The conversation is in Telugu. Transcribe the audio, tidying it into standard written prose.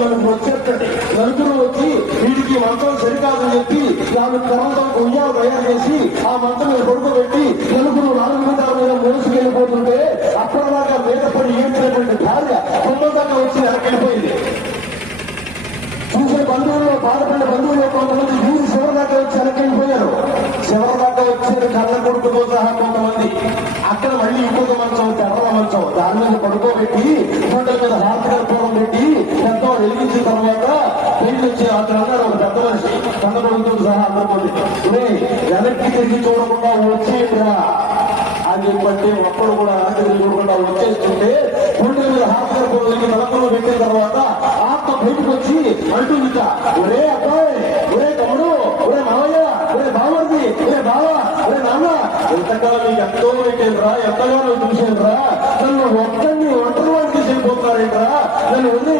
నలుగురు వచ్చేటండి. నలుగురు వచ్చి వీడికి మంచం సరికాదని చెప్పి 4 కర్రలతో ఉయ్యాలు తయారు చేసి ఆ మంచం మీద పడుకోబెట్టి నలుగురు 4 మీటర్ల మీద మోసుకెళ్ళిపోతుంటే అప్పటిదాకా మీద పడి ఏడ్చినటువంటి భార్య దాకా వచ్చి వెనకెళ్ళిపోయింది. చూసే బంధువులు, బాధపడిన బంధువులు కొంతమంది చూసి చివరి దాకా వచ్చి వెనకెళ్ళిపోయారు. చివరి దాకా వచ్చారు కళ్ళ కొడుకుతో సహా కొంతమంది. అక్కడ మళ్ళీ ఇంకొక మంచం, తెర్రల మంచం, దాని మీద పడుకోబెట్టి గుండెల మీద హారతికర్పూరం పెట్టి ఎంతో వెలిగించిన తర్వాత పెళ్లి వచ్చి అతను అన్నాడు ఒక పెద్ద మనిషి కన్న కొడుకుతో సహా అందరిపోయి వెనక్కి తిరిగి చూడకుండా వచ్చేయరా అని చెప్పంటే ఒక్కడు కూడా వెనక్కి తిరిగి చూడకుండా వచ్చేస్తుంటే గుండెల మీద హారతికర్పూరం తలపలో పెట్టిన తర్వాత ఆత్మ బయటకు వచ్చి అంటుంది, ఒరే అబ్బాయి, ఒరే తమ్ముడు, ఒరే మావయ్య, ఒరే బావర్ది, ఒరే బావా, ఒరే నాన్న, ఎంతకాలం మీకు ఎంతో పెట్టేదిరా, ఎంతగానో చూసేదిరా, నన్ను ఒంటరి వాడికి చెల్లిపోతున్నారేంట్రా, నన్ను వదిలే